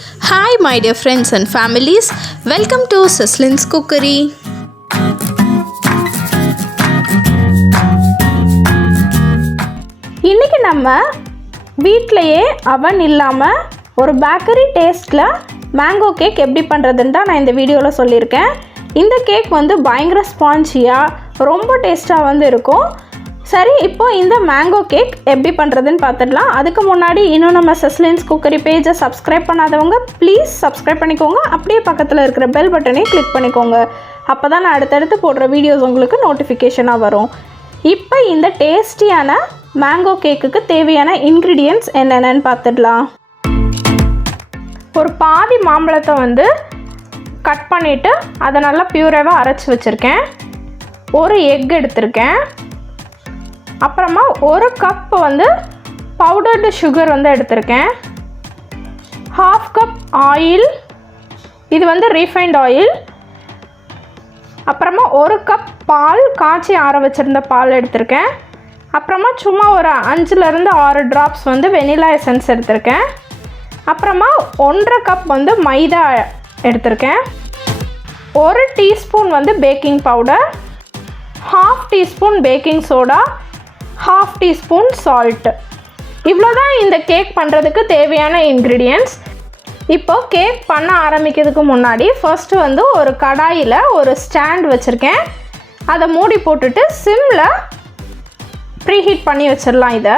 Hi my dear friends and families, welcome to Ceciline's Cookery. இன்றைக்கி நம்ம வீட்டிலையே அவன் இல்லாமல் ஒரு பேக்கரி டேஸ்ட்டில் மேங்கோ கேக் எப்படி பண்ணுறதுன்னு தான் நான் இந்த வீடியோவில் சொல்லியிருக்கேன். இந்த கேக் வந்து பயங்கர ஸ்பான்ஜியாக ரொம்ப டேஸ்ட்டாக இருக்கும். சரி, இப்போது இந்த மேங்கோ கேக் எப்படி பண்ணுறதுன்னு பார்த்துடலாம். அதுக்கு முன்னாடி இன்னும் நம்ம செஸ்லின்ஸ் குக்கரி பேஜை சப்ஸ்கிரைப் பண்ணாதவங்க ப்ளீஸ் சப்ஸ்கிரைப் பண்ணிக்கோங்க. அப்படியே பக்கத்தில் இருக்கிற பெல் பட்டனையும் கிளிக் பண்ணிக்கோங்க. அப்போ தான் நான் அடுத்தடுத்து போடுற வீடியோஸ் உங்களுக்கு நோட்டிஃபிகேஷனாக வரும். இப்போ இந்த டேஸ்டியான மேங்கோ கேக்குக்கு தேவையான இன்க்ரீடியன்ட்ஸ் என்னென்னு பார்த்துடலாம். ஒரு பாதி மாம்பழத்தை வந்து கட் பண்ணிவிட்டு அதை நல்லா பியூராவாக அரைச்சி வச்சுருக்கேன். ஒரு எக் எடுத்திருக்கேன். அப்புறமா ஒரு கப் வந்து பவுடர்டு சுகர் வந்து எடுத்திருக்கேன். 1/2 கப் ஆயில், இது வந்து ரீஃபைண்ட் ஆயில். அப்புறமா ஒரு கப் பால், காய்ச்சி ஆற வச்சுருந்த பால் எடுத்திருக்கேன். அப்புறமா சும்மா ஒரு 5லேருந்து 6 ட்ராப்ஸ் வந்து வெனிலா எசன்ஸ் எடுத்திருக்கேன். அப்புறமா 1/2 கப் வந்து மைதா எடுத்திருக்கேன். 1 டீஸ்பூன் வந்து baking powder, 1/2 teaspoon baking soda, 1/2 teaspoon salt. இவ்வளோ தான் இந்த கேக் பண்ணுறதுக்கு தேவையான இன்க்ரீடியன்ட்ஸ். இப்போது கேக் பண்ண ஆரம்பிக்கிறதுக்கு முன்னாடி ஃபர்ஸ்ட்டு வந்து ஒரு கடாயில் ஒரு ஸ்டாண்ட் வச்சுருக்கேன். அதை மூடி போட்டுட்டு சிம்மில் ப்ரீஹீட் பண்ணி வச்சிடலாம். இதை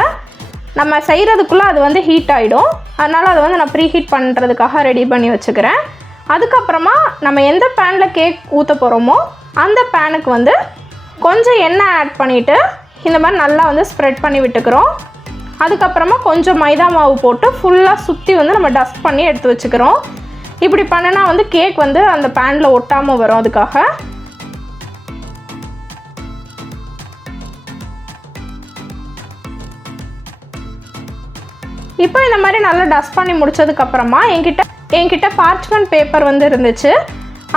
நம்ம செய்கிறதுக்குள்ளே அது வந்து ஹீட் ஆகிடும். அதனால் அதை வந்து நான் ப்ரீஹீட் பண்ணுறதுக்காக ரெடி பண்ணி வச்சுக்கிறேன். அதுக்கப்புறமா நம்ம எந்த பேனில் கேக் ஊற்ற போகிறோமோ அந்த பேனுக்கு வந்து கொஞ்சம் எண்ணெய் ஆட் பண்ணிவிட்டு இந்த மாதிரி நல்லா வந்து ஸ்ப்ரெட் பண்ணி விட்டுக்கிறோம். அதுக்கப்புறமா கொஞ்சம் மைதா மாவு போட்டு ஃபுல்லாக சுற்றி வந்து நம்ம டஸ்ட் பண்ணி எடுத்து வச்சுக்கிறோம். இப்படி பண்ணினா வந்து கேக் வந்து அந்த பேனில் ஒட்டாமல் வரும். அதுக்காக இப்போ இந்த மாதிரி நல்லா டஸ்ட் பண்ணி முடித்ததுக்கப்புறமா என்கிட்ட பார்ச்மெண்ட் பேப்பர் வந்து இருந்துச்சு.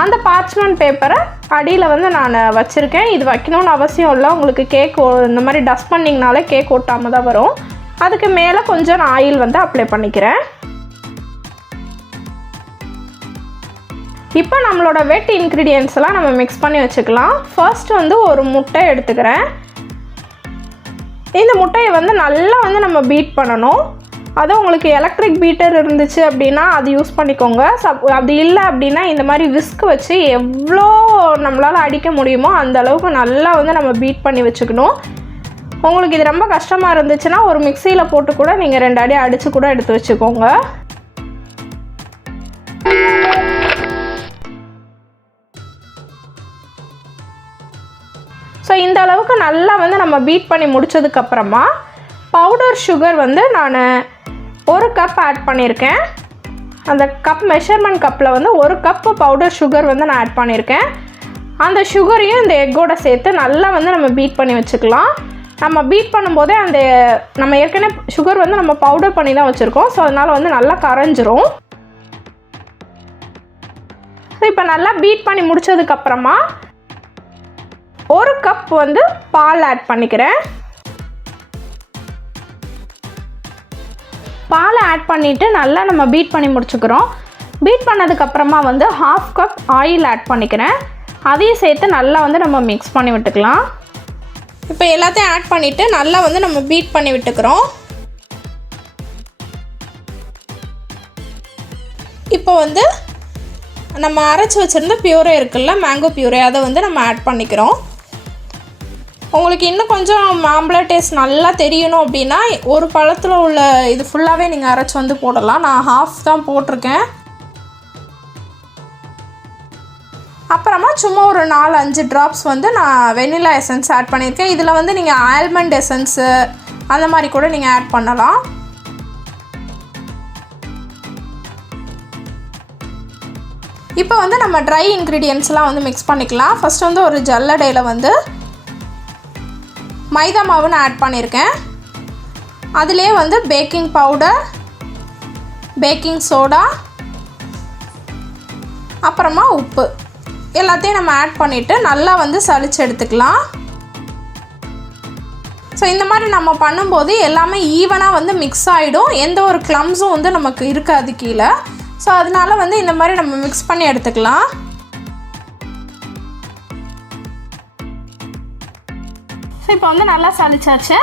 அந்த பார்ச்மெண்ட் பேப்பரை அடியில் வந்து நான் வச்சுருக்கேன். இது வைக்கணும்னு அவசியம் இல்லை. உங்களுக்கு கேக் இந்த மாதிரி டஸ்ட் பண்ணிங்கனாலே கேக் ஒட்டாமல் தான் வரும். அதுக்கு மேலே கொஞ்சம் நான் ஆயில் வந்து அப்ளை பண்ணிக்கிறேன். இப்போ நம்மளோட வெட் இன்க்ரீடியன்ட்ஸ்லாம் நம்ம மிக்ஸ் பண்ணி வச்சுக்கலாம். ஃபர்ஸ்ட் வந்து ஒரு முட்டை எடுத்துக்கிறேன். இந்த முட்டையை வந்து நல்லா வந்து நம்ம பீட் பண்ணணும். அதுவும் உங்களுக்கு எலக்ட்ரிக் பீட்டர் இருந்துச்சு அப்படின்னா அது யூஸ் பண்ணிக்கோங்க. அது இல்லை அப்படின்னா இந்த மாதிரி விஸ்க் வச்சு எவ்வளோ நம்மளால் அடிக்க முடியுமோ அந்த அளவுக்கு நல்லா வந்து நம்ம பீட் பண்ணி வச்சுக்கணும். உங்களுக்கு இது ரொம்ப கஷ்டமாக இருந்துச்சுன்னா ஒரு மிக்சியில் போட்டு கூட நீங்கள் 2 அடி அடித்து கூட எடுத்து வச்சுக்கோங்க. ஸோ இந்த அளவுக்கு நல்லா வந்து நம்ம பீட் பண்ணி முடித்ததுக்கப்புறமா பவுடர் சுகர் வந்து நான் 1 கப் ஆட் பண்ணியிருக்கேன். அந்த கப் மெஷர்மெண்ட் கப்பில் வந்து 1 கப்பு பவுடர் சுகர் வந்து நான் ஆட் பண்ணியிருக்கேன். அந்த சுகரையும் இந்த எக்கோடு சேர்த்து நல்லா வந்து நம்ம பீட் பண்ணி வச்சுக்கலாம். நம்ம பீட் பண்ணும்போதே அந்த நம்ம ஏற்கனவே சுகர் வந்து நம்ம பவுடர் பண்ணி தான் வச்சுருக்கோம். ஸோ அதனால் வந்து நல்லா கரைஞ்சிரும். இப்போ நல்லா பீட் பண்ணி முடித்ததுக்கப்புறமா 1 கப் வந்து பால் ஆட் பண்ணிக்கிறேன். பாலை ஆட் பண்ணிவிட்டு நல்லா நம்ம பீட் பண்ணி முடிச்சுக்கிறோம். பீட் பண்ணதுக்கப்புறமா வந்து 1/2 கப் ஆயில் ஆட் பண்ணிக்கிறேன். அதையும் சேர்த்து நல்லா வந்து நம்ம மிக்ஸ் பண்ணி விட்டுக்கலாம். இப்போ எல்லாத்தையும் ஆட் பண்ணிவிட்டு நல்லா வந்து நம்ம பீட் பண்ணி விட்டுக்கிறோம். இப்போ வந்து நம்ம அரைச்சி வச்சுருந்த பியூரே இருக்குல்ல, மேங்கோ பியூரே, அதை வந்து நம்ம ஆட் பண்ணிக்கிறோம். உங்களுக்கு இன்னும் கொஞ்சம் மாம்பழ டேஸ்ட் நல்லா தெரியணும் அப்படின்னா ஒரு பழத்தில் உள்ள இது ஃபுல்லாகவே நீங்கள் அரைச்சி வந்து போடலாம். நான் 1/2 தான் போட்டிருக்கேன். அப்புறமா சும்மா ஒரு 4-5 ட்ராப்ஸ் வந்து நான் வெனிலா எசன்ஸ் ஆட் பண்ணியிருக்கேன். இதில் வந்து நீங்கள் ஆல்மண்ட் எசன்ஸு அந்த மாதிரி கூட நீங்கள் ஆட் பண்ணலாம். இப்போ வந்து நம்ம ட்ரை இன்க்ரீடியன்ட்ஸ்லாம் வந்து மிக்ஸ் பண்ணிக்கலாம். ஃபஸ்ட்டு வந்து ஒரு ஜல்லடையில் வந்து மைதா மாவு நான் ஆட் பண்ணியிருக்கேன். அதிலே வந்து பேக்கிங் பவுடர், பேக்கிங் சோடா, அப்புறமா உப்பு எல்லாத்தையும் நம்ம ஆட் பண்ணிவிட்டு நல்லா வந்து சலிச்சு எடுத்துக்கலாம். ஸோ இந்த மாதிரி நம்ம பண்ணும்போது எல்லாமே ஈவனாக வந்து மிக்ஸ் ஆகிடும். எந்த ஒரு க்ளம்ஸும் வந்து நமக்கு இருக்காது கீழே. ஸோ அதனால வந்து இந்த மாதிரி நம்ம மிக்ஸ் பண்ணி எடுத்துக்கலாம். ஸோ இப்போ வந்து நல்லா சலிச்சாச்சு.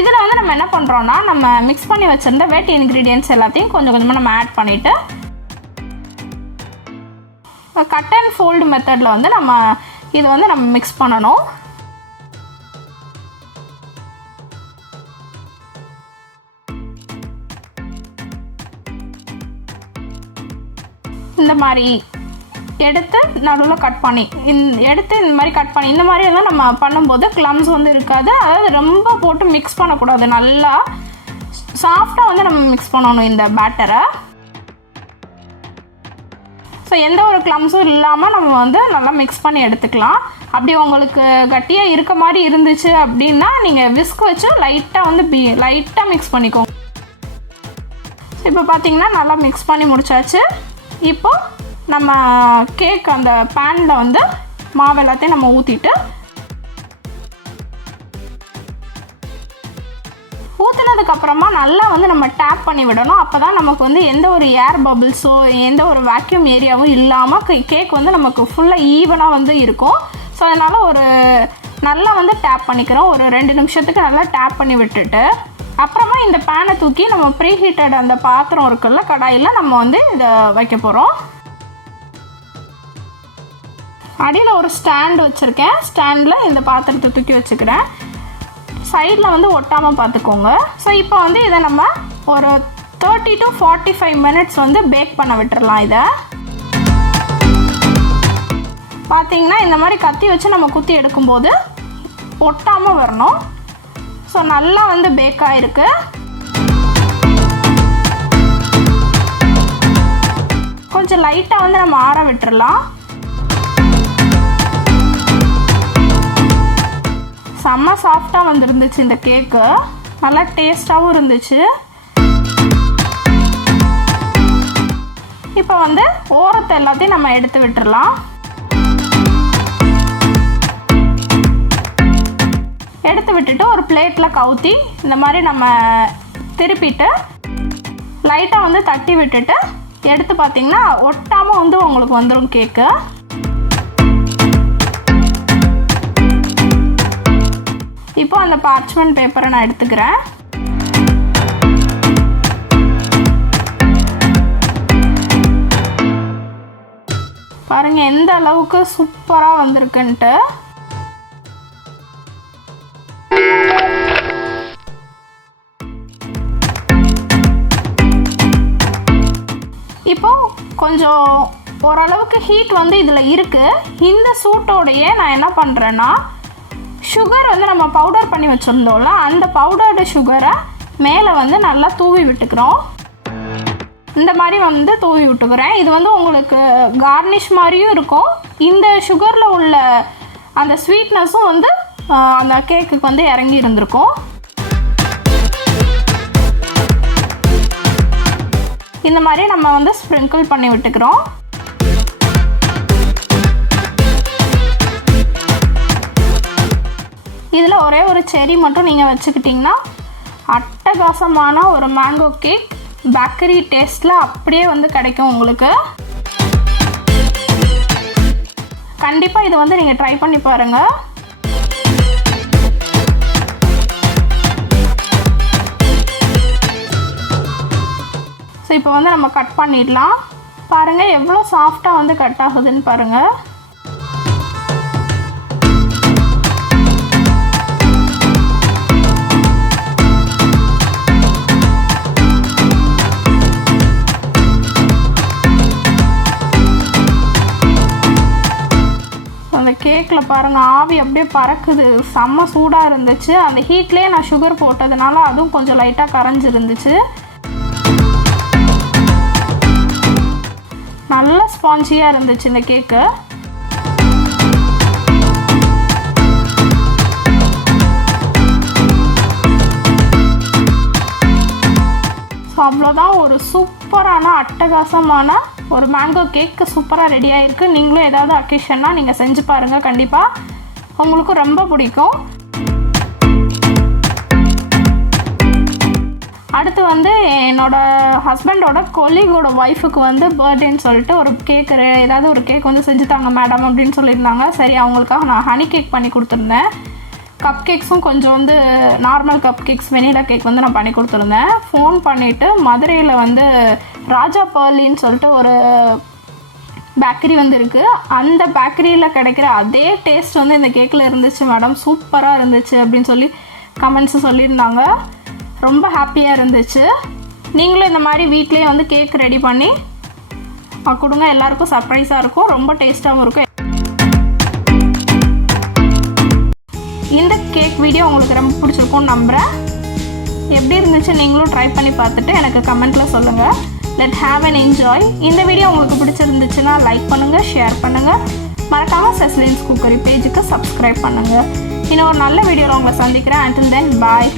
இதில் வந்து நம்ம என்ன பண்ணுறோன்னா, நம்ம மிக்ஸ் பண்ணி வச்சுருந்த வெட் இன்க்ரீடியன்ட்ஸ் எல்லாத்தையும் கொஞ்சம் கொஞ்சமாக நம்ம ஆட் பண்ணிவிட்டு கட் அண்ட் ஃபோல்டு மெத்தடில் வந்து நம்ம இதை வந்து நம்ம மிக்ஸ் பண்ணணும். இந்த மாதிரி எடுத்து நடுவில் கட் பண்ணி எடுத்து இந்த மாதிரி கட் பண்ணி இந்த மாதிரி எல்லாம் நம்ம பண்ணும்போது க்ளம்ஸ் வந்து இருக்காது. அதாவது ரொம்ப போட்டு மிக்ஸ் பண்ணக்கூடாது, நல்லா சாஃப்டாக வந்து நம்ம மிக்ஸ் பண்ணணும் இந்த பேட்டரை. ஸோ எந்த ஒரு க்ளம்ஸும் இல்லாமல் நம்ம வந்து நல்லா மிக்ஸ் பண்ணி எடுத்துக்கலாம். அப்படி உங்களுக்கு கட்டியாக இருக்க மாதிரி இருந்துச்சு அப்படின்னா நீங்கள் விஸ்க் வச்சு லைட்டாக வந்து லைட்டாக மிக்ஸ் பண்ணிக்கோங்க. இப்போ பார்த்தீங்கன்னா நல்லா மிக்ஸ் பண்ணி முடிச்சாச்சு. இப்போ நம்ம கேக் அந்த பேனில் வந்து மாவு எல்லாத்தையும் நம்ம ஊற்றிட்டு ஊற்றினதுக்கப்புறமா நல்லா வந்து நம்ம டேப் பண்ணி விடணும். அப்போ தான் நமக்கு வந்து எந்த ஒரு ஏர் பபிள்ஸோ எந்த ஒரு வேக்யூம் ஏரியாவும் இல்லாமல் கேக் வந்து நமக்கு ஃபுல்லாக ஈவனாக வந்து இருக்கும். ஸோ அதனால் ஒரு நல்லா வந்து டேப் பண்ணிக்கிறோம். ஒரு 2 நிமிஷத்துக்கு நல்லா டேப் பண்ணி விட்டுட்டு அப்புறமா இந்த பேனை தூக்கி நம்ம ப்ரீ ஹீட்டட் அந்த பாத்திரம் இருக்குல்ல, கடாயில் நம்ம வந்து இதை வைக்க போகிறோம். அடியில் ஒரு ஸ்டாண்டு வச்சுருக்கேன். ஸ்டாண்டில் இந்த பாத்திரத்தை தூக்கி வச்சுக்கிறேன். சைடில் வந்து ஒட்டாமல் பார்த்துக்கோங்க. ஸோ இப்போ வந்து இதை நம்ம ஒரு 30 to 45 minutes வந்து பேக் பண்ண விட்டுறலாம். இதை பார்த்தீங்கன்னா இந்த மாதிரி கத்தி வச்சு நம்ம குத்தி எடுக்கும்போது ஒட்டாமல் வரணும். ஸோ நல்லா வந்து பேக் ஆகிருக்கு. கொஞ்சம் லைட்டாக வந்து நம்ம ஆற விட்டுறலாம். செம்ம சாஃப்டாக வந்துருந்துச்சு இந்த கேக்கு, நல்லா டேஸ்டாகவும் இருந்துச்சு. இப்போ வந்து ஓரத்தை எல்லாத்தையும் நம்ம எடுத்து விட்டுறலாம். எடுத்து விட்டுட்டு ஒரு பிளேட்டில் கவுத்தி இந்த மாதிரி நம்ம திருப்பிட்டு லைட்டாக வந்து தட்டி விட்டுட்டு எடுத்து பார்த்தீங்கன்னா ஒட்டாமல் வந்து உங்களுக்கு வந்துடும் கேக்கு. இப்போ அந்த பார்ச்மெண்ட் பேப்பரை நான் எடுத்துக்கிறேன். பாருங்கள் எந்த அளவுக்கு சூப்பராக வந்திருக்குன்ட்டு. இப்போ கொஞ்சம் ஓரளவுக்கு ஹீட் வந்து இதில் இருக்குது. இந்த சூட்டோடையே நான் என்ன பண்ணுறேன்னா, சுகர் வந்து நம்ம பவுடர் பண்ணி வச்சுருந்தோம்ல, அந்த பவுடர்டு சுகரை மேலே வந்து நல்லா தூவி விட்டுக்கிறோம். இந்த மாதிரி வந்து தூவி விட்டுக்கிறேன். இது வந்து உங்களுக்கு கார்னிஷ் மாதிரியும் இருக்கும். இந்த சுகரில் உள்ள அந்த ஸ்வீட்னஸும் வந்து அந்த கேக்குக்கு வந்து இறங்கி இருந்திருக்கும். இந்த மாதிரி நம்ம வந்து ஸ்ப்ரிங்கிள் பண்ணி விட்டுக்கிறோம். இதில் ஒரே ஒரு செரி மட்டும் நீங்கள் வச்சுக்கிட்டிங்கன்னா அட்டகாசமான ஒரு மேங்கோ கேக் பேக்கரி டேஸ்ட்டில் அப்படியே வந்து கிடைக்கும் உங்களுக்கு. கண்டிப்பாக இது வந்து நீங்கள் ட்ரை பண்ணி பாருங்கள். ஸோ இப்போ வந்து நம்ம கட் பண்ணிடலாம். பாருங்கள் எவ்வளோ சாஃப்டாக வந்து கட் ஆகுதுன்னு பாருங்கள். அந்த கேக்கில் பாருங்கள் ஆவி அப்படியே பறக்குது. செம்ம சூடாக இருந்துச்சு. அந்த ஹீட்லேயே நான் சுகர் போட்டதுனால அதுவும் கொஞ்சம் லைட்டாக கரைஞ்சிருந்துச்சு. நல்ல ஸ்பாஞ்சியாக இருந்துச்சு இந்த கேக்கு. ஸோ அவ்வளோதான், ஒரு சூப்பரான அட்டகாசமான ஒரு மேங்கோ கேக்கு சூப்பராக ரெடி ஆகிருக்கு. நீங்களும் ஏதாவது அக்கேஷன்னா நீங்கள் செஞ்சு பாருங்கள், கண்டிப்பாக உங்களுக்கு ரொம்ப பிடிக்கும். அடுத்து வந்து என்னோடய ஹஸ்பண்டோட கொலீகோட ஒய்ஃபுக்கு வந்து பர்த்டேன்னு சொல்லிட்டு ஒரு கேக்கு, ஏதாவது ஒரு கேக் வந்து செஞ்சு தாங்க மேடம் அப்படின்னு சொல்லியிருந்தாங்க. சரி, அவங்களுக்காக நான் ஹனி கேக் பண்ணி கொடுத்துருந்தேன். கப் கேக்ஸும் கொஞ்சம் வந்து normal cup cakes, vanilla cake வந்து நான் பண்ணி கொடுத்துருந்தேன். ஃபோன் பண்ணிவிட்டு மதுரையில் வந்து ராஜா பர்லின்னு சொல்லிட்டு ஒரு பேக்கரி வந்து இருக்குது. அந்த பேக்கரியில் கிடைக்கிற அதே டேஸ்ட் வந்து இந்த கேக்கில் இருந்துச்சு மேடம், சூப்பராக இருந்துச்சு அப்படின்னு சொல்லி கமெண்ட்ஸு சொல்லியிருந்தாங்க. ரொம்ப ஹாப்பியாக இருந்துச்சு. நீங்களும் இந்த மாதிரி வீட்லேயே வந்து கேக் ரெடி பண்ணி கொடுங்க, எல்லாருக்கும் சர்ப்ரைஸாக இருக்கும், ரொம்ப டேஸ்ட்டாகவும் இருக்கும். இந்த கேக் வீடியோ உங்களுக்கு ரொம்ப பிடிச்சிருக்கும்னு நம்புகிறேன். எப்படி இருந்துச்சு நீங்களும் ட்ரை பண்ணி பார்த்துட்டு எனக்கு கமெண்ட்டில் சொல்லுங்கள். Let have an enjoy. இந்த வீடியோ உங்களுக்கு பிடிச்சிருந்துச்சுன்னா லைக் பண்ணுங்கள், ஷேர் பண்ணுங்கள். மறக்காமல் செஸ்லின்ஸ் குக்கரி பேஜுக்கு சப்ஸ்கிரைப் பண்ணுங்கள். இன்னும் ஒரு நல்ல வீடியோவில் உங்களை சந்திக்கிறேன். until then bye.